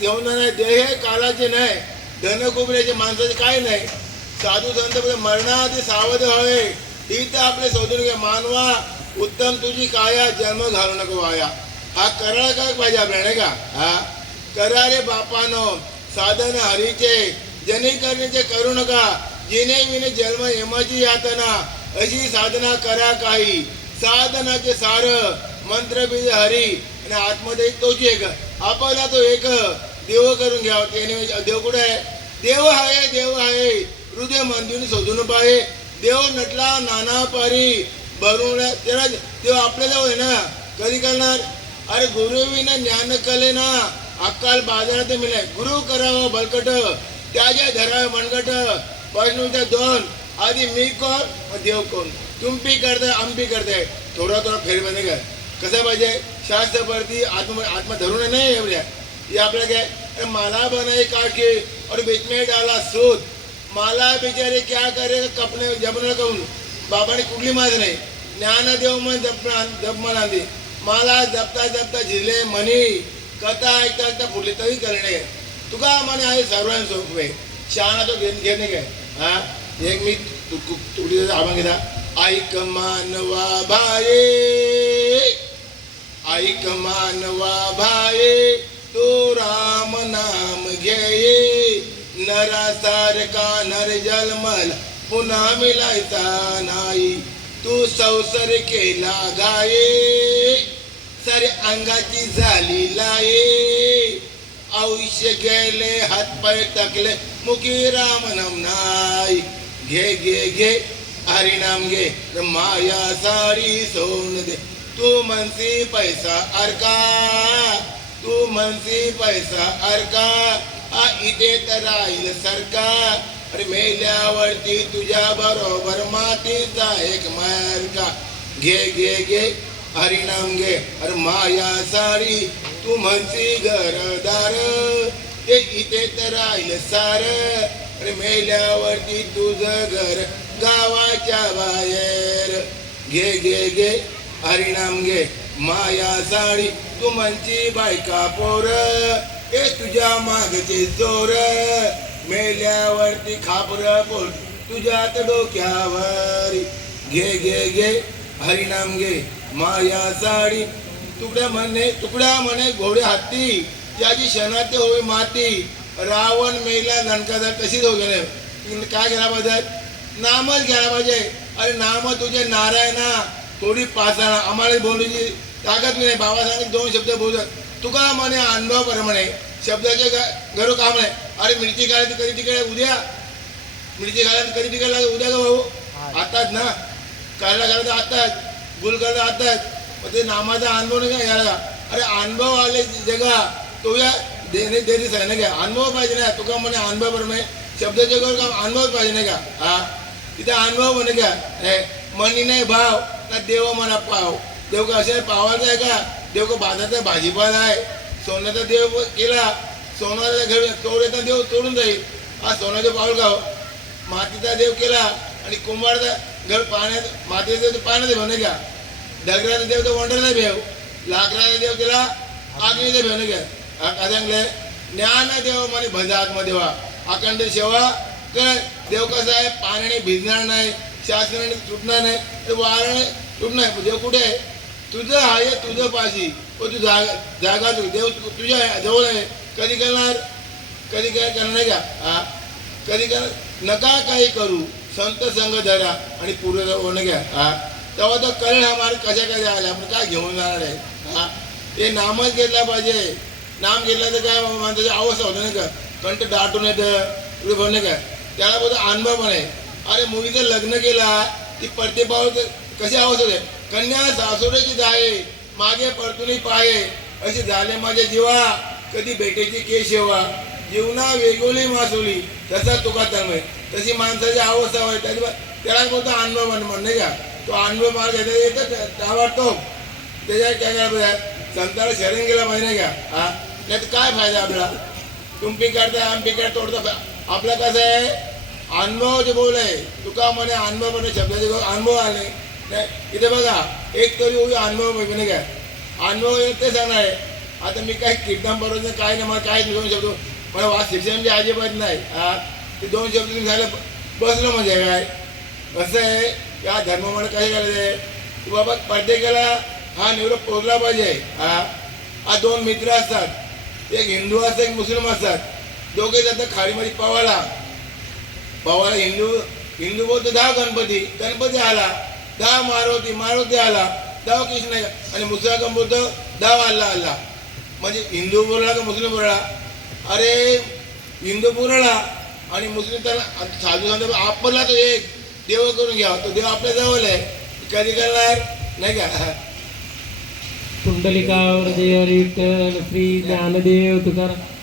घेऊन नाही देह हे कालाचे नाही. धन कुबऱ्याचे माणसाचे काय नाही. साधू संत बोलले, मरणाआधी सावध व्हावे. ही तर आपले शोधून घ्या मानवा. उत्तम तुझी काया जन्म घालू नको वाया. हा करायला काय पाहिजे आपल्याला का? हा? करा रे बापानो साधन हरीचे. जनी करण्याचे करू नका. जिने विने जन्म यमाची यातना. अशी साधना करा काही. साधनाचे सार मंत्र बीज हरी. आणि आत्मदे तोची एक. आपला तो एक देव करून घ्यावा त्याने म्हणजे देव कुठे आहे? देव आहे देव आहे. हृदय मंदिर शोधून पाहे. देव नटला नाना पारी भरून त्याला देव आपल्याला होय ना? कधी करणार? अरे गुरुविना ज्ञान कले ना. अक्काल बाजारात मिळाय गुरु करावं बलकट. त्याच्या धराव मनगट. प्रश्न दोन. आधी मी कोण? देव कोण? तुम्ही करताय आम्ही करताय. थोडा थोडा फेरबंद घ्या कसं पाहिजे? शास्त्रवरती आत्म आत्मा धरून नाही एवढ्या. हे आपल्या काय? अरे मला बनाई काके और बीच में डाला सूत मला बिचारे क्या करे? कपने जपन कहून बाबाने कुठली माझ नाही. ज्ञान देव मन जप जप म्हणा मला जपता जपता झिले म्हणी कथा ऐकता ऐकता फुटली तरी करणे. तुका म्हणे आहे सर्वांसोबत शहाणा तो घेऊन घेणे काय? हा? एक मी तुकडी आबा घेता. ऐक मानवा भाये ऐक मानवा भाये तो राम नाम घे नरा सारखा नर जलमल पुन्हा मिलायचा नाही. तू संसार केला गाये. सारे अंगाची झाली लाये. आयुष्य गेले हात पाय टाकले मुखी राम नाम नाही. घे घे घे हरिनाम घे. माया सारी सोन दे. तू म्हणसी पैसा अरका. तू म्हणसी पैसा अरका. आ इथे तर राहील सरका. अरे मेल्यावरती तुझ्या बरोबर मातीचा एक मार्का. घे घे घे. हरिणाम घे. अरे माया सारी. तू म्हणसी घरदार. ते इथे तर राहील सार. अरे मेल्यावरती तुझं घर गावाच्या बाहेर. घे घे घे. हरिणाम घे माया साडी तुमची बायका पोर हे तुझ्या मागचे चोर मेल्यावरती खापर बोल तुझ्यात डोक्यावर. घे घे घे हरिणाम घे माया साडी तुकड्या म्हणे तुकड्या म्हणे घोडे हाती. त्याची क्षणात होई माती. रावण मेला नणकादार तशीच हो गेले काय घ्यायला पाहिजे? नामच घ्यायला पाहिजे. अरे नाम तुझे नारायणा. थोडी पासाणा आम्हाला बोलण्याची ताकद नाही. बाबासाहेब दोन शब्द बोलत तुका म्हणे अनुभव प्रमाणे. शब्दाचे घरो काम आहे अरे मिरची काढायची कधी तिकडे उद्या? मिरची घालायची कधी तिकडे उद्या का भाऊ? आताच ना? काढला घालायचं आताच गुल करायचं आताच मग ते नामाचा अनुभव नाही का घ्यायला अरे अनुभव आले जगा. तो या देणे आहे ना का अनुभव पाहिजे ना. तुका म्हणे अनुभव प्रमाणे. शब्दाचे घर काम अनुभव पाहिजे नाही का हा? तिथे अनुभव म्हणे का मनी नाही भाव. का देव म्हणा पाव. देव का असे पावायचं आहे का? देव का बांधायचा भाजीपाला आहे? सोन्याचा देव केला. सोनाचा घर तोडेचा देव तोडून जाईल. हा सोन्याचं पाऊल गाव. मातीचा देव केला आणि कुंभारचा घर पाण्यात मातीचा देव पाण्याचा भेवणे घ्या. का दगडाचा देव तर वंडरचा भेव. लाकडाचा देव केला आग्नेचा भेवणे घ्या. का हा काय सांगले? ज्ञान देव म्हणे भजा आत्मदेवा अखंड सेवा कर. देव कसं आहे? पाण्याने भिजणार नाही. शासनाने तुटणार नाही ते वाराने तुटणार नाही देव कुठे आहे तुझं आहे तुझं पाशी व तू जागा जागा तू देव तुझ्या जवळ आहे कधी करणार कधी काय करणार नाही का हा कधी कर नका काही करू संत संघ धरा आणि पूर्ण होणं घ्या हा तेव्हा तर कळण हा मार्ग कशा कशा आला आपण काय घेऊन जाणार आहे हा ते नामच घेतला पाहिजे नाम घेतला तर काय माणसाची अवस्था होतं नाही का कंठ दाटून येतं पुढे भरणे काय त्याला बोलतो अनुभव पण आहे अरे मुलीचं लग्न केला ती पडते पावत कशी अवस्था होते? कन्या सासुरेची जाये मागे परतुनी पाये असे झाले माझ्या जीवा. कधी भेटेची केशेवा जीवना वेगळी मासुली. तसा तुका तन्मय. तशी माणसाची अवस्था होय. त्याची त्याला बोलतो अनुभव मन म्हण नाही का? तो अनुभव मार्ग घेता येतं त्या वाटतो. त्याच्या काय काय पाहिजे संताला शरण गेला पाहिजे नाही का? हा? नाही तर काय फायदा आपला? तुम्ही करताय आम्ही पिकाड तोडता. आपला कसं आहे? अनुभव जे बोल आहे तुका म्हणे अनुभव म्हणे शब्दाचे अनुभव आले. नाही इथे बघा एक तरी होईल अनुभव पाहिजे नाही काय अनुभव ते सांगणार आहे. आता मी काय कीर्तन बरोबर काय नाही मला काय दोन शब्द मला वा शिक्षण म्हणजे अजिबात नाही. हा? ते दोन शब्द तुम्ही झालं बसलं म्हणजे काय? कसं आहे? या धर्मामध्ये काय करायचं आहे? बाबा प्रत्येकाला हा निवड पोचला पाहिजे. हा? हा दोन मित्र असतात. एक हिंदू असतात एक मुस्लिम असतात. दोघे जातात खाडीमध्ये पवायला. बाबा हिंदू हिंदू बोलतो दहा गणपती. गणपती आला. दहा मारुती मारुती आला. दहा कृष्ण आणि मुस्लिम बोलतो दहा अल्ला अल्ला म्हणजे हिंदू बोलला का मुस्लिम बोलला? अरे हिंदू बोलला. आणि मुस्लिम त्याला साधू संत आपला तो एक. देव करून घ्या. तो देव आपल्या जवळ आहे. कधी करणार? नाही का? कुंडलिकावर देव विठ्ठल श्री ज्ञानदेव तुकाराम.